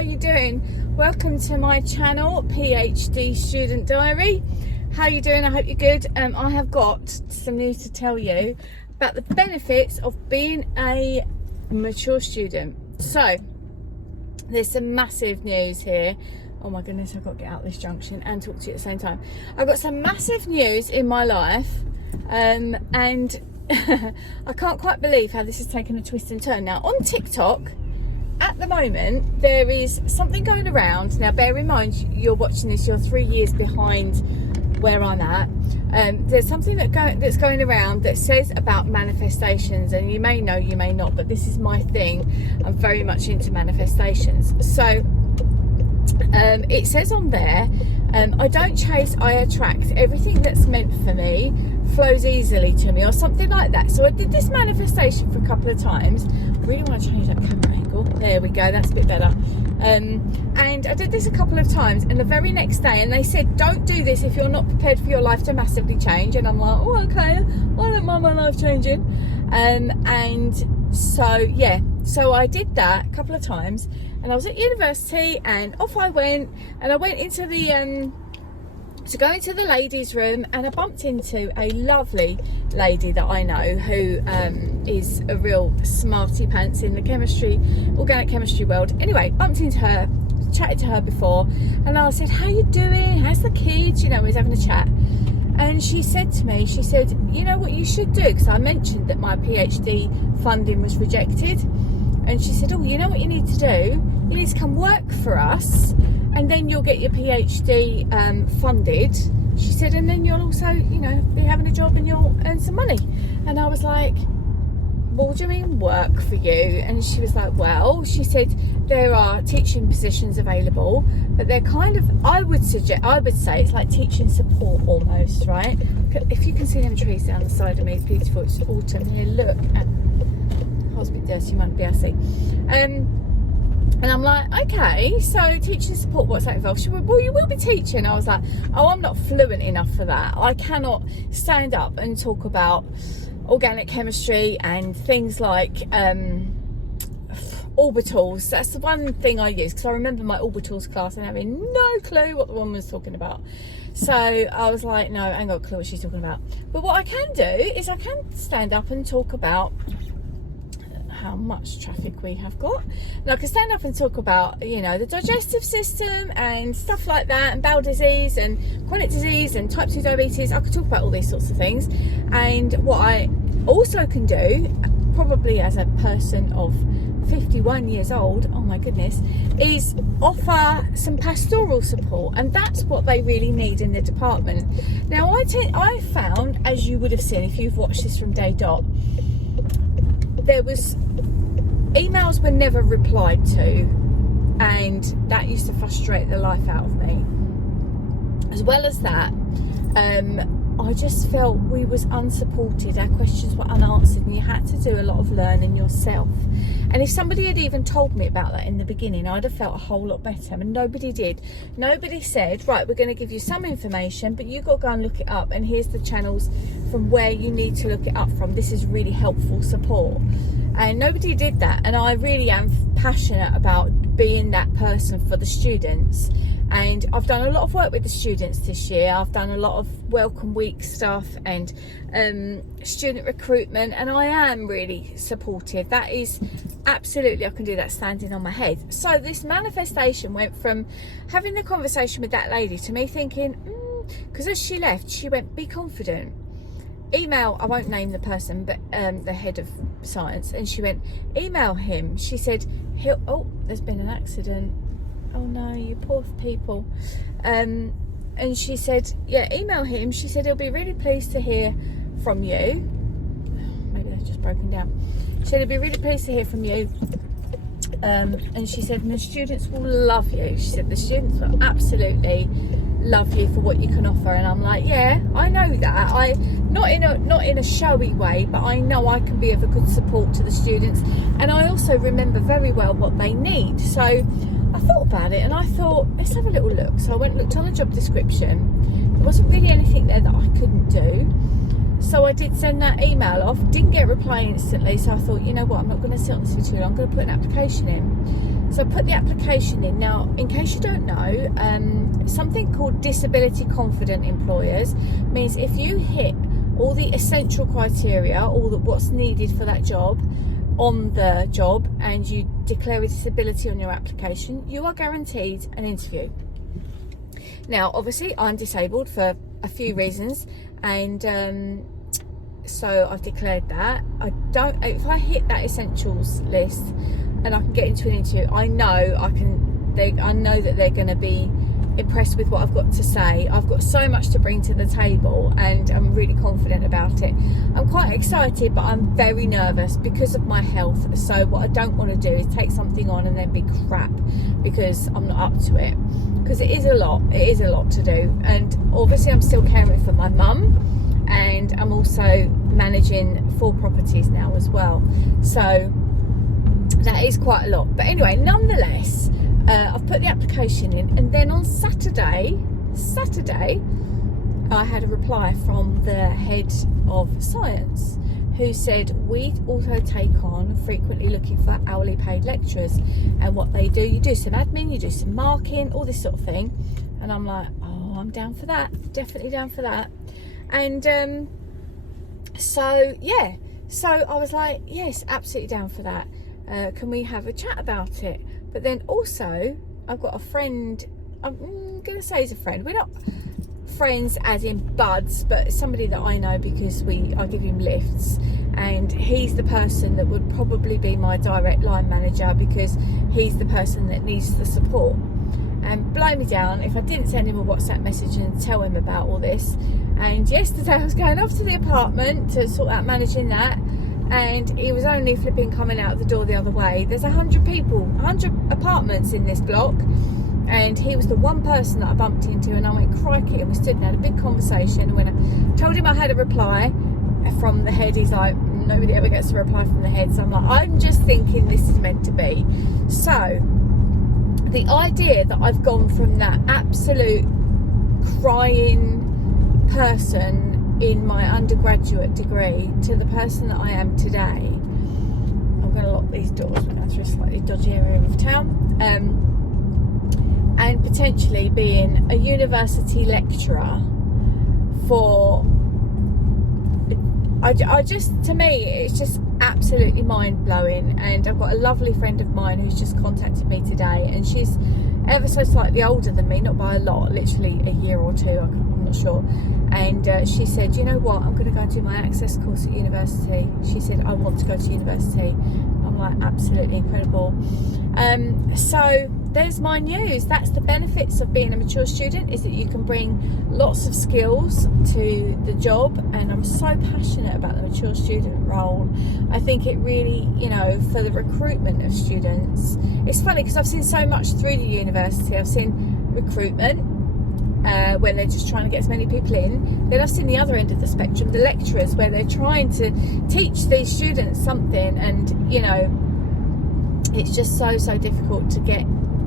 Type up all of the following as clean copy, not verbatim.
are you doing? Welcome to my channel, PhD Student Diary. How are you doing? I hope you're good. I have got some news to tell you about the benefits of being a mature student. So there's some massive news here. Oh my goodness, I've got to get out this junction and talk to you at the same time. I've got some massive news in my life, and I can't quite believe how this has taken a twist and turn. Now on TikTok at the moment there is something going around. Now bear in mind, you're watching this, you're 3 years behind where I'm at. There's something that's going around that says about manifestations, and you may know, you may not, but this is my thing. I'm very much into manifestations. So it says on there, I don't chase, I attract. Everything that's meant for me flows easily to me, or something like that. So I did this manifestation for a couple of times. I really want to change that camera angle. There we go, that's a bit better. And I did this a couple of times, and the very next day, and they said don't do this if you're not prepared for your life to massively change. And I'm like, oh okay, I don't mind my life changing. And so yeah, so I did that a couple of times, and I was at university, and off I went, and I went into the to go into the ladies' room, and I bumped into a lovely lady that I know who is a real smarty pants in the organic chemistry world. Anyway, bumped into her, chatted to her before, and I said, how you doing? How's the kids? You know, we was having a chat. And she said to me, she said, you know what you should do? Because I mentioned that my PhD funding was rejected. And she said, oh, you know what you need to do? You need to come work for us, and then you'll get your PhD funded. She said, and then you'll also, you know, be having a job and you'll earn some money. And I was like, well, what do you mean work for you? And she was like, well, she said there are teaching positions available, but they're kind of, I would say it's like teaching support almost, right? If you can see them trees down the side of me, it's beautiful. It's autumn here. Look, I was a bit dirty, you might be able to see. And I'm like, okay, so teaching support, what's that involved? She went, well, you will be teaching. I was like, oh, I'm not fluent enough for that. I cannot stand up and talk about organic chemistry and things like orbitals. That's the one thing I use, because I remember my orbitals class and having no clue what the woman was talking about. So I was like, no, I ain't got a clue what she's talking about. But what I can do is I can stand up and talk about how much traffic we have got, and I can stand up and talk about, you know, the digestive system and stuff like that, and bowel disease and chronic disease and type 2 diabetes. I could talk about all these sorts of things. And what I also can do, probably as a person of 51 years old, oh my goodness, is offer some pastoral support, and that's what they really need in the department. Now I found, as you would have seen if you've watched this from day dot, there was emails were never replied to, and that used to frustrate the life out of me. As well as that, I just felt we was unsupported, our questions were unanswered, and you had to do a lot of learning yourself. And if somebody had even told me about that in the beginning, I'd have felt a whole lot better. And nobody did. Nobody said, right, we're going to give you some information, but you've got to go and look it up, and here's the channels from where you need to look it up from. This is really helpful support. And nobody did that. And I really am passionate about being that person for the students. And I've done a lot of work with the students this year. I've done a lot of welcome week stuff and student recruitment, and I am really supportive. That is absolutely, I can do that standing on my head. So this manifestation went from having the conversation with that lady to me thinking, because as she left, she went, be confident. Email, I won't name the person, but the head of science, and she went, email him. She said, oh, there's been an accident. Oh no, you poor people. And she said, yeah, email him. She said he'll be really pleased to hear from you. Maybe they've just broken down. She said he'll be really pleased to hear from you. And she said, and the students will love you. She said the students will absolutely love you for what you can offer. And I'm like, yeah, I know that. I not in a showy way, but I know I can be of a good support to the students, and I also remember very well what they need. So I thought about it, and I thought, let's have a little look. So I went and looked on the job description. There wasn't really anything there that I couldn't do. So I did send that email off, didn't get a reply instantly, so I thought, you know what, I'm not going to sit on this for too long, I'm going to put an application in. So I put the application in. Now, in case you don't know, something called disability confident employers means if you hit all the essential criteria, what's needed for that job on the job, and you declare a disability on your application, you are guaranteed an interview. Now, obviously, I'm disabled for a few reasons, and so I've declared that. If I hit that essentials list and I can get into an interview, I know that they're going to be impressed with what I've got to say. I've got so much to bring to the table, and I'm really confident about it. I'm quite excited, but I'm very nervous because of my health. So what I don't want to do is take something on and then be crap because I'm not up to it, because it is a lot to do. And obviously I'm still caring for my mum, and I'm also managing 4 properties now as well, so that is quite a lot. But anyway, nonetheless, I've put the application in, and then on Saturday I had a reply from the head of science, who said we also take on frequently looking for hourly paid lecturers, and what they do, you do some admin, you do some marking, all this sort of thing. And I'm like, oh, I'm down for that, definitely down for that. And so I was like, yes, absolutely down for that. Can we have a chat about it? But then also, I've got a friend, I'm going to say he's a friend. We're not friends as in buds, but somebody that I know because I give him lifts, and he's the person that would probably be my direct line manager, because he's the person that needs the support. And blow me down if I didn't send him a WhatsApp message and tell him about all this. And yesterday I was going off to the apartment to sort out managing that, and he was only flipping coming out the door the other way. There's 100 apartments in this block, and he was the one person that I bumped into, and I went, crikey, and we stood and had a big conversation. And when I told him I had a reply from the head, he's like, nobody ever gets a reply from the head. So I'm like, I'm just thinking this is meant to be. So the idea that I've gone from that absolute crying person in my undergraduate degree to the person that I am today. I'm going to lock these doors. We're going through a slightly dodgy area of town, and potentially being a university lecturer for, to me, it's just absolutely mind-blowing. And I've got a lovely friend of mine who's just contacted me today, and she's ever so slightly older than me, not by a lot, literally a year or two, I'm not sure. And she said, you know what, I'm going to go and do my access course at university. She said, I want to go to university. I'm like, absolutely incredible. So there's my news. That's the benefits of being a mature student, is that you can bring lots of skills to the job. And I'm so passionate about the mature student role. I think it really, for the recruitment of students, it's funny because I've seen so much through the university. I've seen recruitment, where they're just trying to get as many people in. Then I've seen the other end of the spectrum, the lecturers, where they're trying to teach these students something, and it's just so difficult to get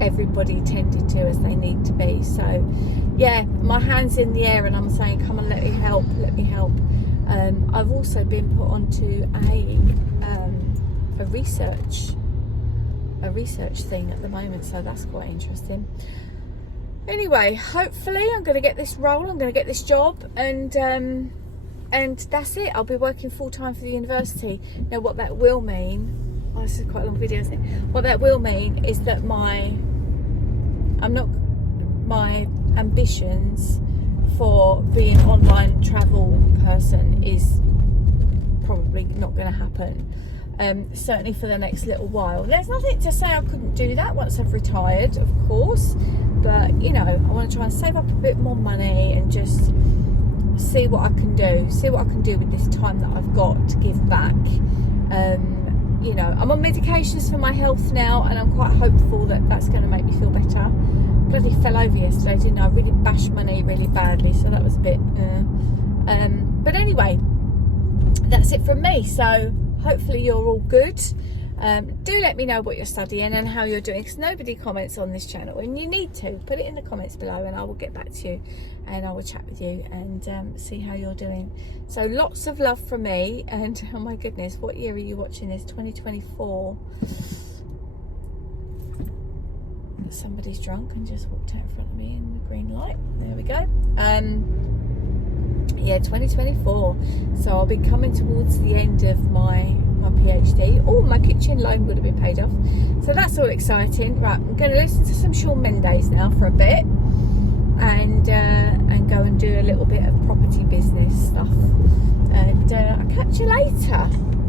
everybody tended to as they need to be. So yeah, my hand's in the air and I'm saying, come on, let me help. I've also been put onto a research thing at the moment, so that's quite interesting. Anyway, hopefully I'm going to get this role, I'm going to get this job, and that's it. I'll be working full-time for the university. Now what that will mean, this is quite a long video, isn't it? What that will mean is that my ambitions for being an online travel person is probably not going to happen. Certainly for the next little while. There's nothing to say I couldn't do that once I've retired, of course, but I want to try and save up a bit more money and just see what I can do with this time that I've got to give back. I'm on medications for my health now, and I'm quite hopeful that that's going to make me feel better. Bloody fell over yesterday, didn't I? I really bashed my knee really badly, so that was a bit but anyway, that's it from me. So hopefully you're all good. Do let me know what you're studying and how you're doing, because nobody comments on this channel, and you need to put it in the comments below, and I will get back to you and I will chat with you and see how you're doing. So lots of love from me, and oh my goodness, what year are you watching this? 2024. somebody's drunk and just walked out in front of me in the green light. There we go. Yeah, 2024. So I'll be coming towards the end of my PhD. Oh, my kitchen loan would have been paid off. So that's all exciting. Right, I'm going to listen to some Shawn Mendes now for a bit, and go and do a little bit of property business stuff. And I'll catch you later.